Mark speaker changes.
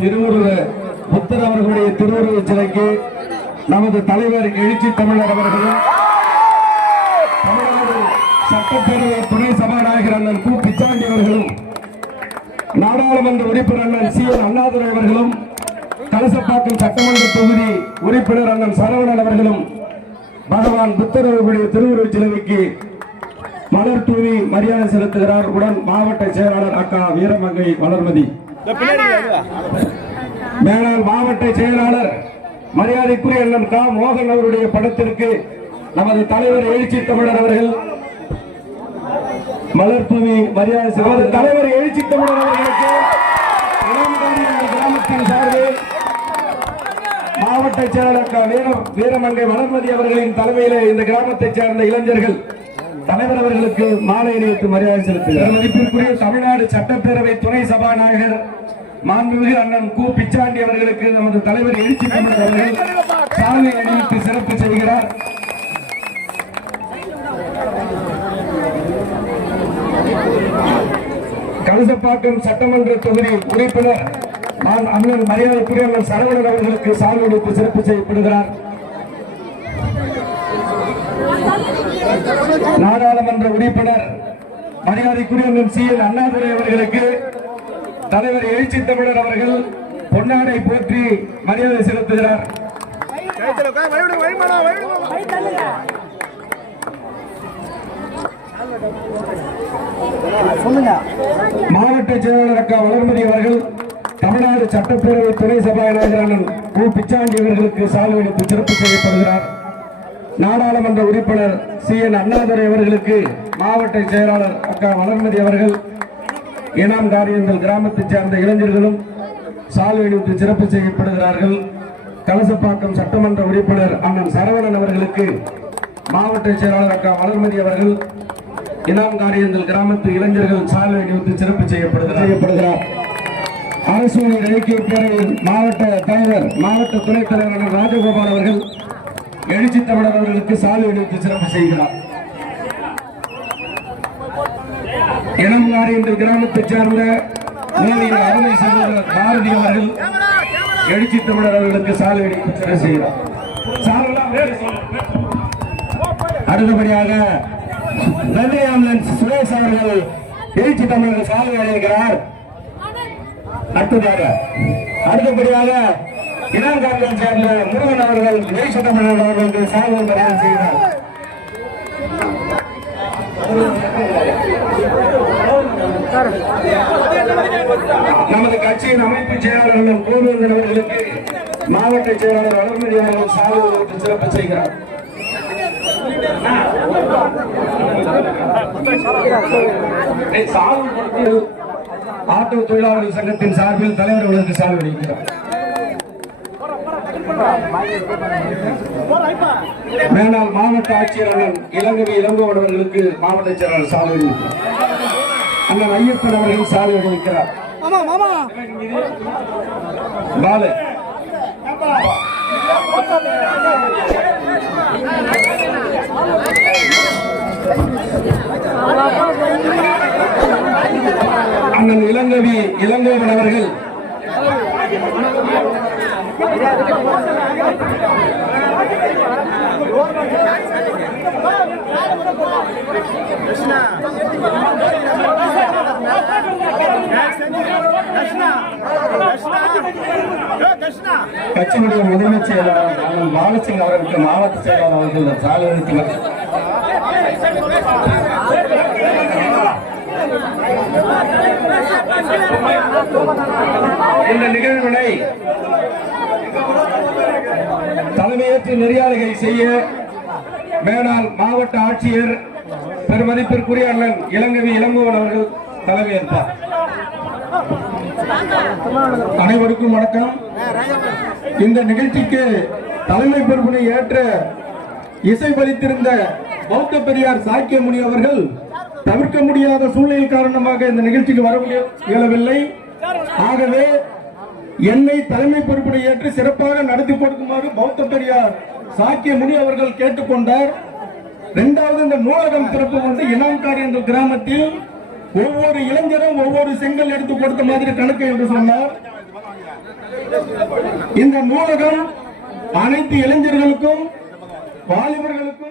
Speaker 1: திருவுருவ புத்தர் அவர்களுடைய திருவுருவ சிலைக்கு நமது தலைவர் எழுச்சி தமிழர் அவர்களும் தமிழ்நாடு சட்டப்பேரவை துணை சபாநாயகர் அண்ணன் கு. பிச்சாண்டி அவர்களும் நாடாளுமன்ற உறுப்பினர் அண்ணன் சி. என். அண்ணாதுரை அவர்களும் கலசப்பாக்கம் சட்டமன்ற தொகுதி உறுப்பினர் அண்ணன் சரவணன் அவர்களும் பகவான் புத்தர் அவர்களுடைய திருவுருவ சிலைக்கு மலர் தூவி மரியாதை செலுத்துகிறார். உடன் மாவட்ட செயலாளர் அக்கா வீரமங்கை வளர்மதி. மேலாள் மாவட்ட செயலாளர் மரியாதைக்குரிய அண்ணன் கா. மோகன் அவருடைய படத்திற்கு நமது தலைவர் எழுச்சி தமிழர் அவர்கள் மலர் தூவி மரியாதை செலுத்த தலைவர் எழுச்சி தமிழர் அவர்களுக்கு கிராமத்தின் சார்பில் மாவட்ட செயலாளர் வீரமங்கை வளர்மதி அவர்களின் தலைமையிலே இந்த கிராமத்தைச் சேர்ந்த இளைஞர்கள் தலைவர் அவர்களுக்கு மாலை அணிவித்து மரியாதை செலுத்துகிறார். மதிப்பிற்குரிய தமிழ்நாடு சட்டப்பேரவை துணை சபாநாயகர் மாண்புமிகு அண்ணன் கு. பிச்சாண்டி அவர்களுக்கு நமது தலைவர் எழுச்சி தமிழர் அவர்கள் சாலை அணிவித்து சிறப்பு செய்கிறார். கலசப்பாக்கம் சட்டமன்ற தொகுதி உறுப்பினர் நான் அண்ணன் மரியாதைக்குரிய அண்ணன் சரவணன் அவர்களுக்கு சாலை அணிவித்து சிறப்பு செய்யப்படுகிறார். நாடாளுமன்ற உறுப்பினர் மரியாதைக்குரிய சி என் அண்ணாதுரை அவர்களுக்கு தலைவர் எழுச்சி தமிழர் அவர்கள் பொன்னாடை போற்றி மரியாதை செலுத்துகிறார். மாவட்ட செயலாளர் அக்கா வளர்மதி அவர்கள் தமிழ்நாடு சட்டப்பேரவை துணை சபாநாயகர் அண்ணன் கு. பிச்சாண்டி அவர்களுக்கு சால்வை சிறப்பு செய்யப்படுகிறார். நாடாளுமன்ற உறுப்பினர் சி. என். அண்ணாதுரை அவர்களுக்கு மாவட்ட செயலாளர் அக்கா வளர்மதி அவர்கள் இனாம் காரியங்கள் கிராமத்தைச் சேர்ந்த இளைஞர்களும் அணிவித்து சிறப்பு செய்யப்படுகிறார்கள். கலசப்பாக்கம் சட்டமன்ற உறுப்பினர் அண்ணன் சரவணன் அவர்களுக்கு மாவட்ட செயலாளர் அக்கா வளர்மதி அவர்கள் இனாம் காரியங்கள் கிராமத்து இளைஞர்கள் சால்வை அணிவித்து சிறப்பு செய்யப்படுகிறார். செய்யப்படுகிறார். அரசு இலக்கிய பேரவையின் மாவட்ட தலைவர் மாவட்ட துணைத் தலைவர் ராஜகோபால் அவர்கள் எழுச்சி தமிழர் அவர்களுக்கு சிறப்பு செய்கிறார். இளம்காரி என்ற கிராமத்தைச் சேர்ந்த மூவியின் அருமை சகோதரர் பாரதி அவர்கள் எழுச்சி தமிழர் அவர்களுக்கு சாலை எடுத்து சிறப்பு செய்கிறார். அடுத்தபடியாக வெள்ளை ஆம்புலன்ஸ் சுரேஷ் அவர்கள் எழுச்சி தமிழர்கள் சாலை அடைகிறார் அடுத்ததாக அடுத்தபடியாக இளங்காரியம் சேர்ந்த முருகன் அவர்கள் எழுச்சி தமிழர் அவர்களுக்கு சாலை மரியாதை செய்கிறார் நமது கட்சியின் அமைப்பு செயலாளர்கள் கோவிந்தன் அவர்களுக்கு மாவட்ட செயலாளர் வளர்மதி அவர்கள் சாலை சிறப்பு செய்கிறார். ஆட்டோ தொழிலாளர்கள் சங்கத்தின் சார்பில் தலைவர் அவர்களுக்கு சால்வை மேலாள் மாவட்ட ஆட்சியர் அண்ணன் இளங்கவி இளங்கோவன் அவர்களுக்கு மாவட்ட செயலாளர் சாலை அண்ணன் ஐயப்பன் அவர்கள் சாலை அளிக்கிறார் பாலு. அண்ணன் இளங்கவி இளங்கோவன் அவர்கள். கட்சியினுடைய முதன்மை செயலாளர் அண்ணன் பாலசிங் அவர்களுக்கு மாவட்ட செயலாளர் அவர்கள் இந்த சாலை அளிக்கிறார் இந்த நிகழ்வினை தலைமையேற்று நெறியாளுகை செய்ய மேலாள் மாவட்ட ஆட்சியர் பெருமதிப்பிற்குரிய அண்ணன் இளங்கவி இளங்கோவன் அவர்கள் தலைமையேற்பார். அனைவருக்கும் வணக்கம். இந்த நிகழ்ச்சிக்கு தலைமை பொறுப்பினை ஏற்ற இசைவளித்திருந்த பௌத்த பெரியார் சாக்கியமுனி அவர்கள் தவிர்க்க முடியாத சூழ்நிலை காரணமாக இந்த நிகழ்ச்சிக்கு வர இயலவில்லை. ஆகவே என்னை தலைமை பொறுப்பினை ஏற்று சிறப்பாக நடத்தி கொடுக்குமாறு பௌத்த பெரியார் சாக்கியமுனி அவர்கள் கேட்டுக்கொண்டார். இரண்டாவது இந்த நூலகம் திறப்பு வந்து இனாம்காரி என்ற கிராமத்தில் ஒவ்வொரு இளைஞரும் ஒவ்வொரு செங்கல் எடுத்து கொடுத்த மாதிரி கணக்கு என்று சொன்னார்.
Speaker 2: இந்த நூலகம் அனைத்து இளைஞர்களுக்கும் வாலிபர்களுக்கும்